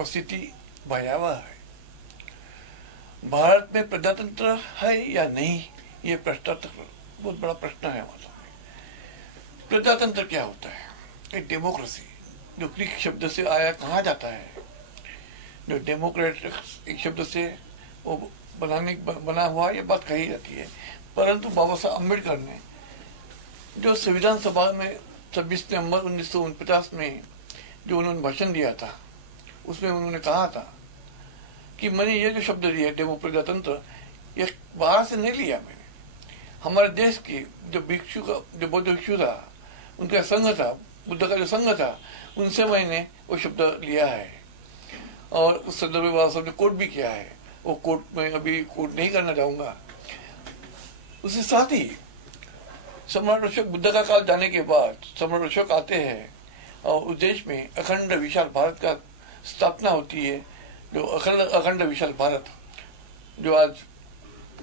परिस्थिति भयावह है। भारत में प्रजातंत्र है या नहीं, ये प्रश्न बहुत बड़ा प्रश्न है। मतलब प्रजातंत्र क्या होता है? एक डेमोक्रेसी, जो ग्रीक शब्द से आया, कहा जाता है जो डेमोक्रेटिक एक शब्द से वो बना हुआ, ये बात कही जाती है। परंतु बाबा साहब अम्बेडकर ने जो संविधान सभा में 26 नवंबर 1949 में जो उन्होंने भाषण दिया था, उसमें उन्होंने कहा था कि मैंने ये जो शब्द दिया डेमो प्रजातंत्र, ये बाहर से नहीं लिया मैंने। हमारे देश की जो भिक्षु का, जो बौद्ध भिक्षु था, उनका संघ था, बुद्ध का जो संघ था, उनसे मैंने वो शब्द लिया है। और उस संदर्भ में बाबा साहब ने कोट भी किया है। वो कोट में अभी कोट नहीं करना चाहूंगा। उसके साथ ही सम्राट अशोक, बुद्ध का काल जाने के बाद सम्राट अशोक आते हैं और उस देश में अखंड विशाल भारत का स्थापना होती है। जो अखंड विशाल भारत, जो आज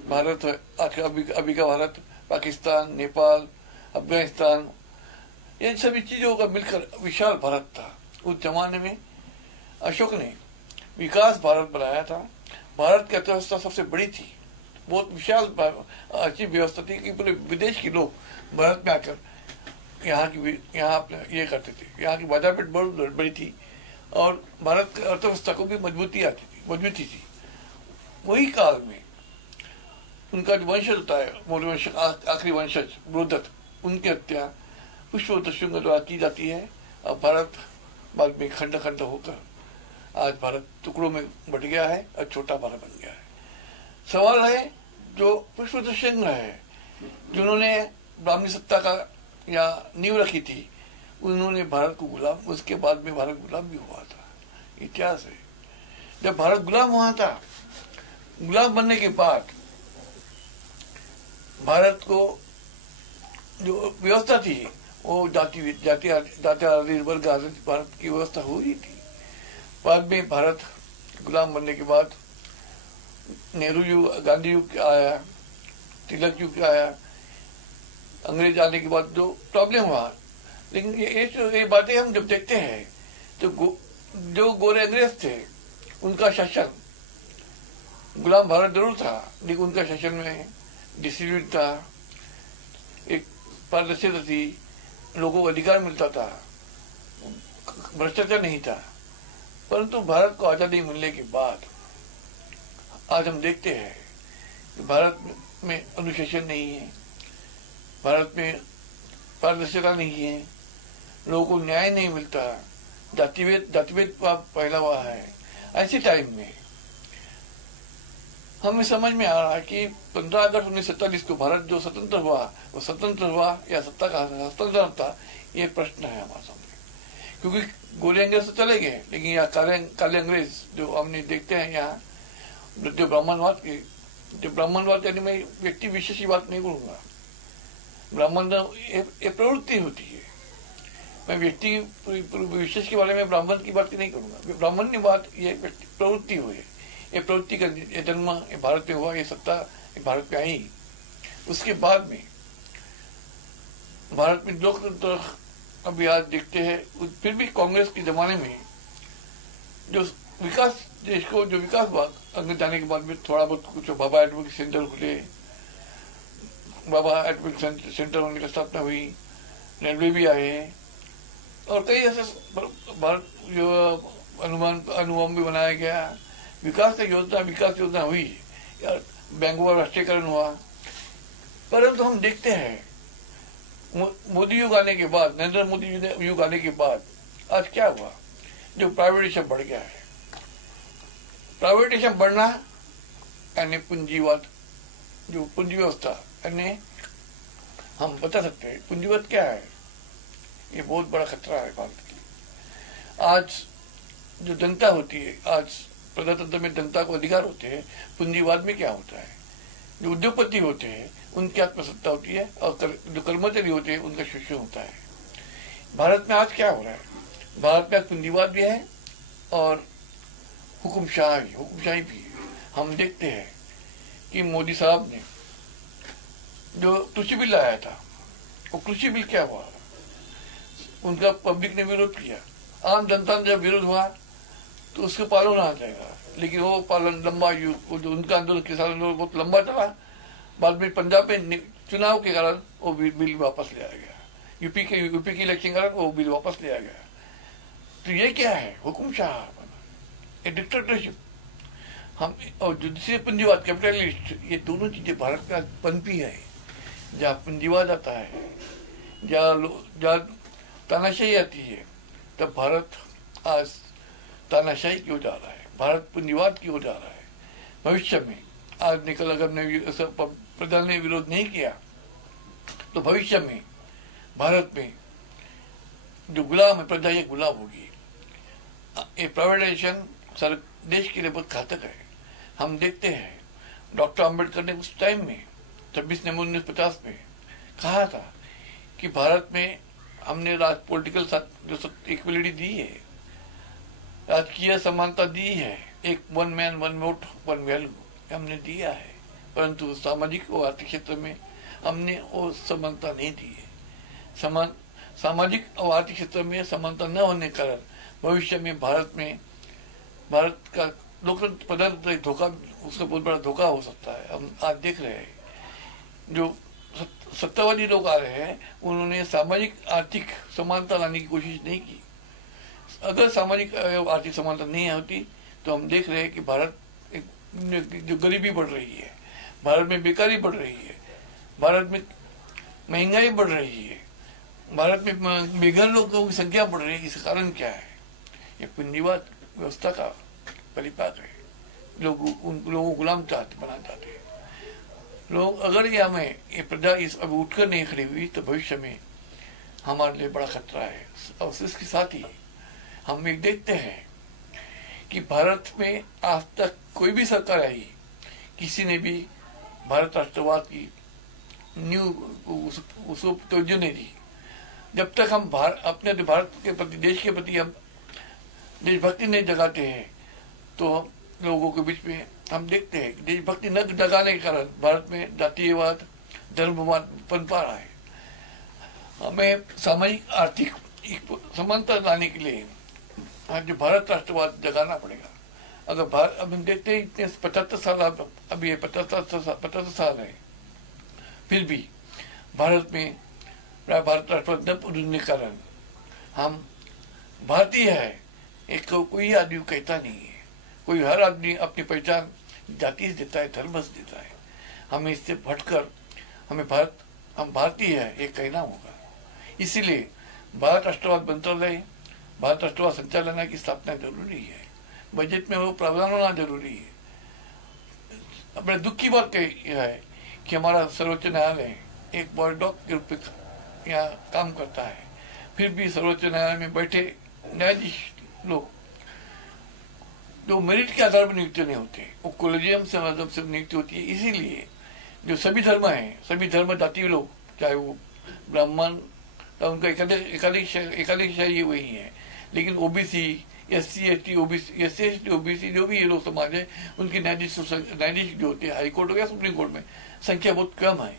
भारत है, आज अभी का भारत, पाकिस्तान, नेपाल, अफगानिस्तान, इन सभी चीजों का मिलकर विशाल भारत था। उस जमाने में अशोक ने विकास भारत बनाया था। भारत की अर्थव्यवस्था सबसे बड़ी थी, बहुत विशाल अच्छी व्यवस्था थी कि पूरे विदेश के लोग भारत में आकर यहाँ ये करते थे। यहाँ की बाजारपेट बहुत बड़ी थी और भारत की अर्थव्यवस्था को भी मजबूती थी। वही काल में उनका जो वंशज होता है, मौर्य वंश आखिरी वंशज बृहदत्त, उनकी हत्या पुष्पवंत शुंग द्वारा की जाती है और भारत बाद में खंड खंड होकर आज भारत टुकड़ों में बट गया है और छोटा भारत बन गया है। सवाल है जो पुष्पवंत शुंग है, जिन्होंने ब्राह्मणी सत्ता का या नींव रखी थी, उन्होंने भारत को गुलाम, उसके बाद में भारत गुलाम भी हुआ था। इतिहास है। जब भारत गुलाम हुआ था, गुलाम बनने के बाद भारत को जो व्यवस्था थी वो जाति आधारित वर्ग आधारित भारत की व्यवस्था हो रही थी। बाद में भारत गुलाम बनने के बाद नेहरू युग, गांधी युग आया, तिलक युग आया, अंग्रेज आने के बाद जो प्रॉब्लम हुआ। लेकिन ये बातें हम जब देखते हैं तो जो गोरे अंग्रेज थे, उनका शासन, गुलाम भारत जरूर था लेकिन उनका शासन में डिसिप्लिन था, एक पारदर्शिता थी, लोगों को अधिकार मिलता था, भ्रष्टाचार नहीं था। परंतु भारत को आजादी मिलने के बाद आज हम देखते हैं कि भारत में अनुशासन नहीं है, भारत में पारदर्शिता नहीं है, लोगों को न्याय नहीं मिलता, जातिभेद फैला हुआ है। ऐसे टाइम में हमें समझ में आ रहा है कि 15 अगस्त 1947 को भारत जो स्वतंत्र हुआ, वो स्वतंत्र हुआ या सत्ता का हस्तांतरण था, ये प्रश्न है हमारे सामने। क्योंकि गोरे अंग्रेज तो चले गए, लेकिन यहाँ काले अंग्रेज जो हमने देखते हैं, यहाँ जो ब्राह्मणवाद यानी मैं व्यक्ति विशेष की बात नहीं करूंगा, ब्राह्मण एक प्रवृत्ति होती है। मैं व्यक्ति विशेष के बारे में ब्राह्मण की बात नहीं करूंगा। ब्राह्मण की बात ये प्रवृत्ति हुई, ये प्रवृत्ति का जन्म भारत में हुआ, ये सत्ता भारत में आई। उसके बाद में भारत में लोकतंत्र अभी आज देखते हैं। फिर भी कांग्रेस के जमाने में जो विकास, देश को जो विकास हुआ अंग्रेज जाने के बाद में, थोड़ा बहुत कुछ बाबा एटॉमिक सेंटर खुले, बाबा एटॉमिक सेंटर होने की स्थापना हुई, रेलवे भी आए और कई ऐसे भारत जो अनुमान भी बनाया गया, विकास योजना हुई, बैंकों का राष्ट्रीयकरण हुआ। परंतु हम देखते हैं मोदी युग आने के बाद, नरेंद्र मोदी युग आने के बाद आज क्या हुआ, जो प्राइवेटाइजेशन बढ़ गया है। प्राइवेटाइजेशन बढ़ना यानी पूंजीवाद, जो पूंजी व्यवस्था, यानी हम बता सकते हैं पूंजीवाद क्या है। ये बहुत बड़ा खतरा है भारत की। आज जो जनता होती है, आज प्रजातंत्र में जनता को अधिकार होते हैं, पूंजीवाद में क्या होता है, जो उद्योगपति होते हैं उनकी आत्मसत्ता होती है और जो कर्मचारी होते हैं उनका शोषण होता है। भारत में आज क्या हो रहा है, भारत में आज पूंजीवाद भी है और हुकुमशाही भी है। हम देखते हैं कि मोदी साहब ने जो कृषि बिल लाया था, वो कृषि बिल क्या हुआ, उनका पब्लिक ने विरोध किया, आम जनता ने जब विरोध हुआ तो उसका पालन आ जाएगा। लेकिन वो पालन लंबा जो उनका आंदोलन किसान आंदोलन बहुत लंबा चला, बाद में पंजाब में चुनाव के कारण वो बिल वापस ले आया गया, यूपी के इलेक्शन के कारण वो बिल वापस ले आया गया। तो ये क्या है? हुकुमशाह, ए डिक्टेटरशिप। हम और जुडिशियल पूंजीवाद, कैपिटलिस्ट, ये दोनों चीजें भारत का पनपी है। जहाँ पूंजीवाद आता है, जहाँ तानाशाही आती है, तब भारत आज तानाशाही की ओर जा रहा है, भारत पूंजीवाद की ओर जा रहा है। भविष्य में आज निकल अगर प्रधान ने विरोध नहीं किया तो भविष्य में भारत में जो गुलाम है, प्रजा ये गुलाम होगी। ये प्राइवेटाइजेशन सर देश के लिए बहुत घातक है। हम देखते हैं डॉक्टर अम्बेडकर ने उस टाइम में 26 नवंबर 1950 में कहा था कि भारत में हमने पॉलिटिकल जो इक्वलिटी दी है, राजकीय समानता दी है, एक one man one vote one value हमने दिया है, परंतु सामाजिक और आर्थिक क्षेत्र में हमने वो समानता नहीं दी है। सामाजिक और आर्थिक क्षेत्र में समानता न होने के कारण भविष्य में भारत का लोकतंत्र प्रधानतंत्र धोखा, उसका बहुत बड़ा धोखा हो सकता है। हम आज देख रहे हैं जो सत्तावादी लोग आ रहे हैं, उन्होंने सामाजिक आर्थिक समानता लाने की कोशिश नहीं की। अगर सामाजिक आर्थिक समानता नहीं होती तो हम देख रहे हैं कि भारत जो गरीबी बढ़ रही है, भारत में बेकारी बढ़ रही है, भारत में महंगाई बढ़ रही है, भारत में बेघर लोगों की संख्या बढ़ रही है। इसका कारण क्या है? ये पूंजीवाद व्यवस्था का परिपाक है। लोग उन लोगों को गुलाम बनाना चाहते हैं लोग। अगर ये हमें ये प्रजा अब उठकर नहीं खड़ी हुई तो भविष्य में हमारे लिए बड़ा खतरा है। और इसके साथ ही हम एक देखते हैं कि भारत में आज तक कोई भी सरकार आई, किसी ने भी भारत राष्ट्रवाद की उसको तवज्जो नहीं दी। जब तक हम अपने भारत के प्रति, देश के प्रति हम देशभक्ति नहीं जगाते हैं तो हम लोगों के बीच में हम देखते हैं देशभक्ति न जगाने के कारण भारत में जातीयवाद, धर्मवाद पनपा रहा है। हमें सामाजिक आर्थिक समानता लाने के लिए जो भारत राष्ट्रवाद जगाना पड़ेगा। अगर अब हम देखते हैं इतने 75 साल, अभी 75 साल है, फिर भी भारत में भारत राष्ट्रवाद न पुनने के कारण हम भारतीय है एक कोई आदमी कहता नहीं है। कोई हर आदमी अपनी पहचान जाति से देता है, धर्म से देता है। हमें इससे भटकर हम भारतीय है ये कहना होगा। इसीलिए भारत राष्ट्रवाद बनता रहे, भारत राष्ट्रवाद संचालनालय की स्थापना जरूरी है, बजट में वो प्रावधान होना जरूरी है। बड़े दुख की बात यह है कि हमारा सर्वोच्च न्यायालय एक वॉरडॉग के रूप में यहाँ काम करता है, फिर भी सर्वोच्च न्यायालय में बैठे न्यायाधीश लोग जो मेरिट के आधार पर नियुक्त नहीं होते, वो कोलेजियम से मतलब से नियुक्त होती है। इसीलिए जो सभी धर्म हैं, सभी धर्म जातीय लोग, चाहे वो ब्राह्मण, उनका एकाधिकशाही वही है, लेकिन ओबीसी, SC ST OBC जो भी ये लोग समाज है, उनके न्यायाधीश जो होते हैं हाई कोर्ट हो या सुप्रीम कोर्ट में, संख्या बहुत कम है।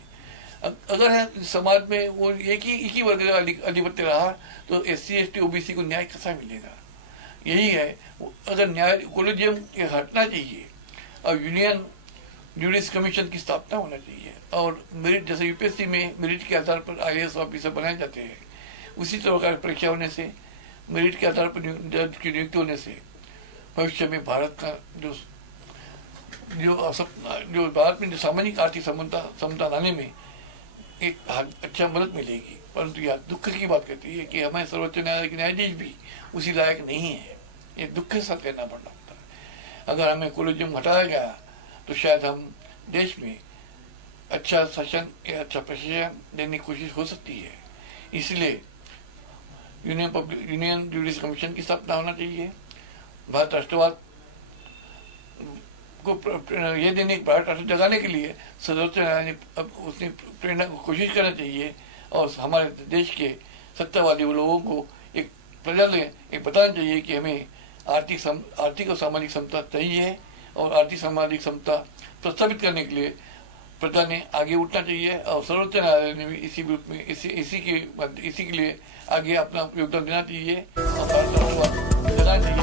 अगर है समाज में वो एक ही वर्ग का आधिपत्य रहा तो SC ST OBC को न्याय कैसा मिलेगा? यही है, अगर न्याय कोलेजियम हटना चाहिए और यूनियन जुडिस कमीशन की स्थापना होना चाहिए, और मेरिट जैसे यूपीएससी में मेरिट के आधार पर IAS ऑफिसर बनाए जाते हैं, उसी तरह का परीक्षा होने से, मेरिट के आधार पर जज की नियुक्ति होने से भविष्य में भारत का जो भारत में जो सामाजिक आर्थिक समता लाने में एक अच्छा मदद मिलेगी। परंतु यह दुख की बात कहती है कि हमें सर्वोच्च न्यायालय के न्यायाधीश भी उसी लायक नहीं है। ये दुख के साथ कहना पड़ता है। अगर हमें कोलेजियम हटाया गया तो शायद हम देश में अच्छा शासन या अच्छा प्रशासन देने की कोशिश हो सकती है। इसलिए यूनियन जुडिस कमीशन की स्थापना होना चाहिए। भारत राष्ट्रवाद को ये देने भारत राष्ट्र जगाने के लिए सर्वोच्च न्यायालय ने उसने प्रेरणा कोशिश करना चाहिए, और हमारे देश के सत्तावादी लोगों को एक प्रजा ने एक बताना चाहिए कि हमें आर्थिक और सामाजिक समता चाहिए, और आर्थिक सामाजिक समता प्रस्तावित करने के लिए प्रजा ने आगे उठना चाहिए। और सर्वोच्च न्यायालय ने भी इसी रूप में इसी के लिए आगे अपना योगदान देना चाहिए और भारत राष्ट्रवाद जगाना चाहिए।